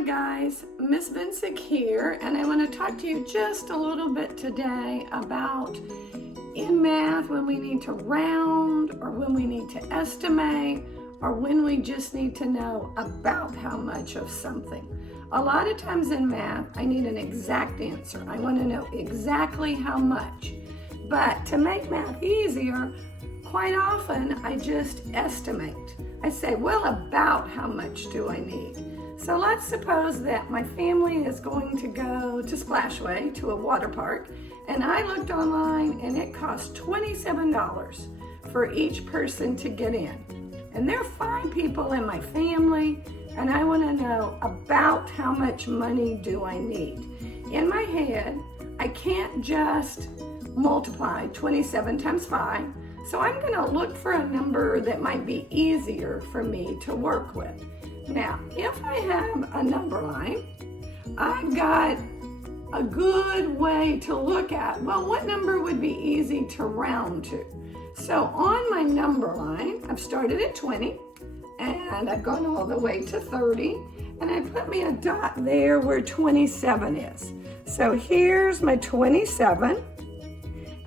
Hi guys, Miss Vincent here, and I want to talk to you just a little bit today about in math when we need to round or when we need to estimate or when we just need to know about how much of something. A lot of times in math, I need an exact answer. I want to know exactly how much. But to make math easier, quite often I just estimate. I say, well, about how much do I need? So let's suppose that my family is going to go to Splashway, to a water park, and I looked online and it costs $27 for each person to get in. And there are 5 people in my family, and I want to know about how much money do I need. In my head, I can't just multiply 27 times 5, so I'm going to look for a number that might be easier for me to work with. Now, if I have a number line, I've got a good way to look at, well, what number would be easy to round to? So on my number line, I've started at 20, and I've gone all the way to 30, and I put me a dot there where 27 is. So here's my 27,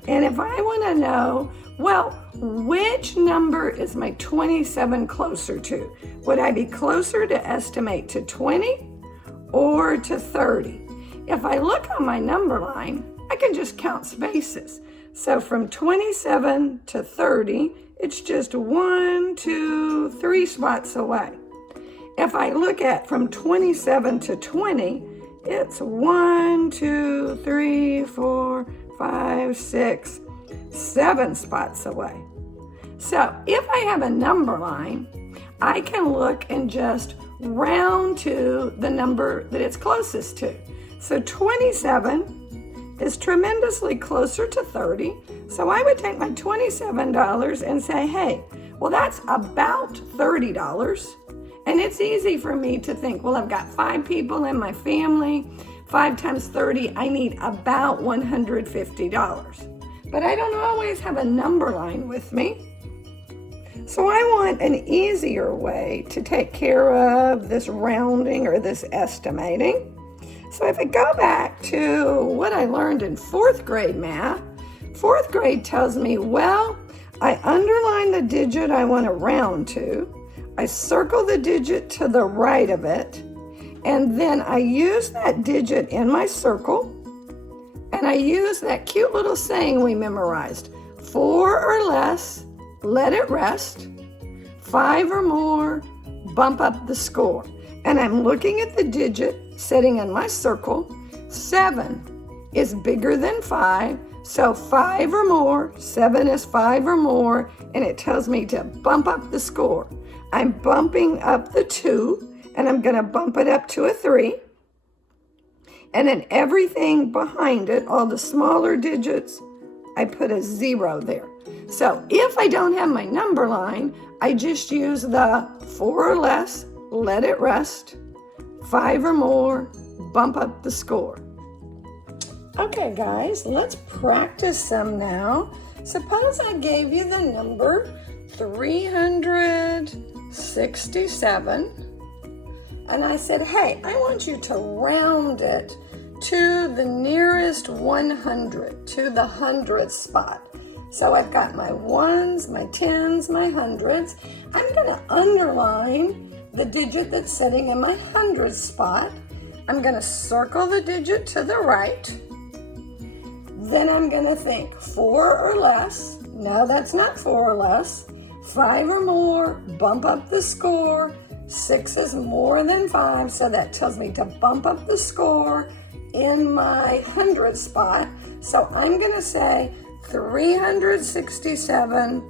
and if I want to know, well, which number is my 27 closer to? Would I be closer to estimate to 20 or to 30? If I look on my number line, I can just count spaces. So from 27 to 30, it's just 1, 2, 3 spots away. If I look at from 27 to 20, it's 1, 2, 3, 4, 5, 6, 7 spots away. So if I have a number line, I can look and just round to the number that it's closest to. So 27 is tremendously closer to 30. So I would take my $27 and say, hey, well, that's about $30. And it's easy for me to think, well, I've got 5 people in my family. 5 times 30, I need about $150. But I don't always have a number line with me. So I want an easier way to take care of this rounding or this estimating. So if I go back to what I learned in 4th grade math, 4th grade tells me, well, I underline the digit I want to round to, I circle the digit to the right of it, and then I use that digit in my circle, and I use that cute little saying we memorized, 4 or less, let it rest, 5 or more, bump up the score. And I'm looking at the digit sitting in my circle. 7 is bigger than 5, so 5 or more, 7 is 5 or more, and it tells me to bump up the score. I'm bumping up the 2, and I'm going to bump it up to a 3. And then everything behind it, all the smaller digits, I put a 0 there. So if I don't have my number line, I just use the 4 or less, let it rest, 5 or more, bump up the score. Okay, guys, let's practice some now. Suppose I gave you the number 367, and I said, hey, I want you to round it to the nearest 100, to the 100th spot. So I've got my 1s, my 10s, my 100s. I'm going to underline the digit that's sitting in my 100th spot. I'm going to circle the digit to the right. Then I'm going to think 4 or less. No, that's not 4 or less. 5 or more, bump up the score. 6 is more than 5, so that tells me to bump up the score in my 100th spot. So I'm going to say 367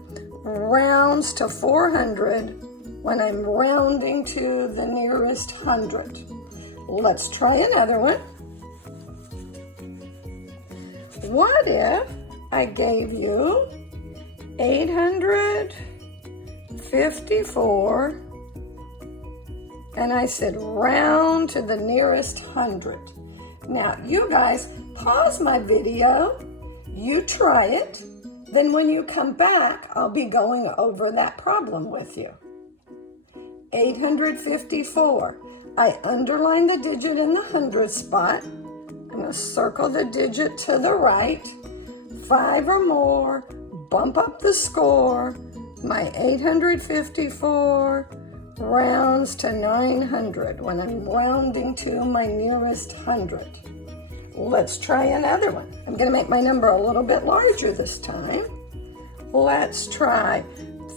rounds to 400 when I'm rounding to the nearest 100. Let's try another one. What if I gave you 854 and I said round to the nearest 100? Now, you guys, pause my video, you try it, then when you come back, I'll be going over that problem with you. 854. I underline the digit in the hundredth spot. I'm going to circle the digit to the right. 5 or more, bump up the score. My 854 rounds to 900 when I'm rounding to my nearest hundred. Let's try another one. I'm going to make my number a little bit larger this time. Let's try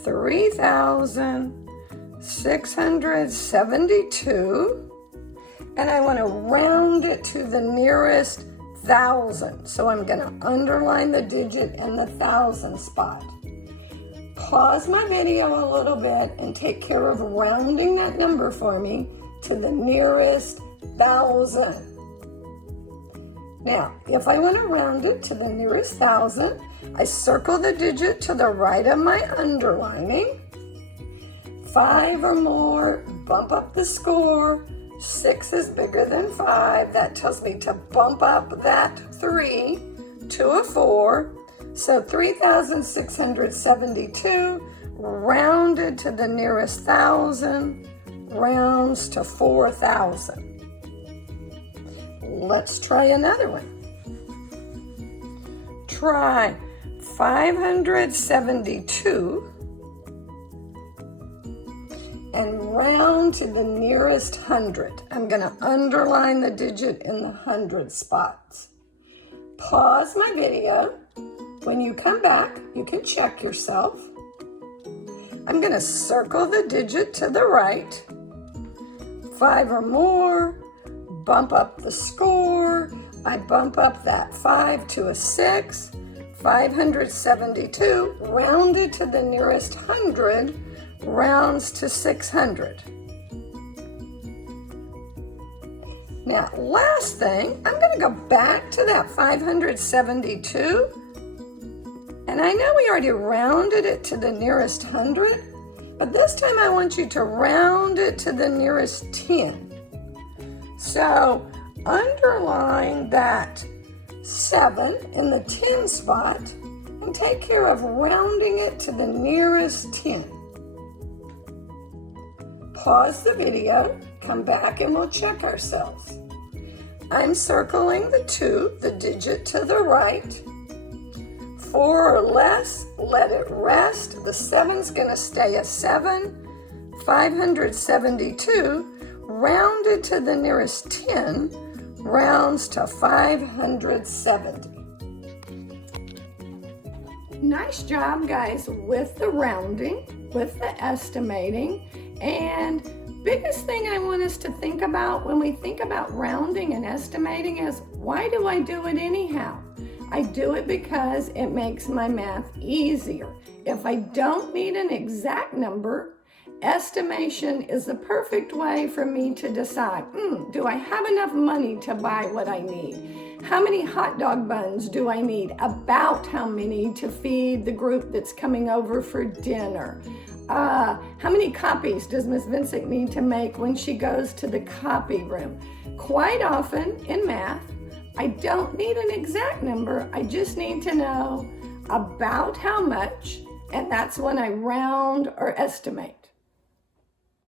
3,672, and I want to round it to the nearest thousand. So I'm going to underline the digit in the thousand spot. Pause my video a little bit and take care of rounding that number for me to the nearest thousand. Now, if I want to round it to the nearest thousand, I circle the digit to the right of my underlining. 5 or more, bump up the score. 6 is bigger than 5. That tells me to bump up that 3 to a 4. So 3,672 rounded to the nearest thousand, rounds to 4,000. Let's try another one. Try 572 and round to the nearest hundred. I'm going to underline the digit in the hundred spots. Pause my video. When you come back, you can check yourself. I'm going to circle the digit to the right. 5 or more, bump up the score. I bump up that 5 to a 6. 572 rounded to the nearest hundred, rounds to 600. Now, last thing, I'm going to go back to that 572. And I know we already rounded it to the nearest hundred, but this time I want you to round it to the nearest 10. So underline that 7 in the 10 spot and take care of rounding it to the nearest 10. Pause the video, come back, and we'll check ourselves. I'm circling the 2, the digit to the right. 4 or less, let it rest. The 7's going to stay a 7. 572 rounded to the nearest 10, rounds to 570. Nice job, guys, with the rounding, with the estimating, and biggest thing I want us to think about when we think about rounding and estimating is, why do I do it anyhow? I do it because it makes my math easier. If I don't need an exact number, estimation is the perfect way for me to decide, do I have enough money to buy what I need? How many hot dog buns do I need? About how many to feed the group that's coming over for dinner? How many copies does Miss Vincent need to make when she goes to the copy room? Quite often in math, I don't need an exact number. I just need to know about how much, and that's when I round or estimate.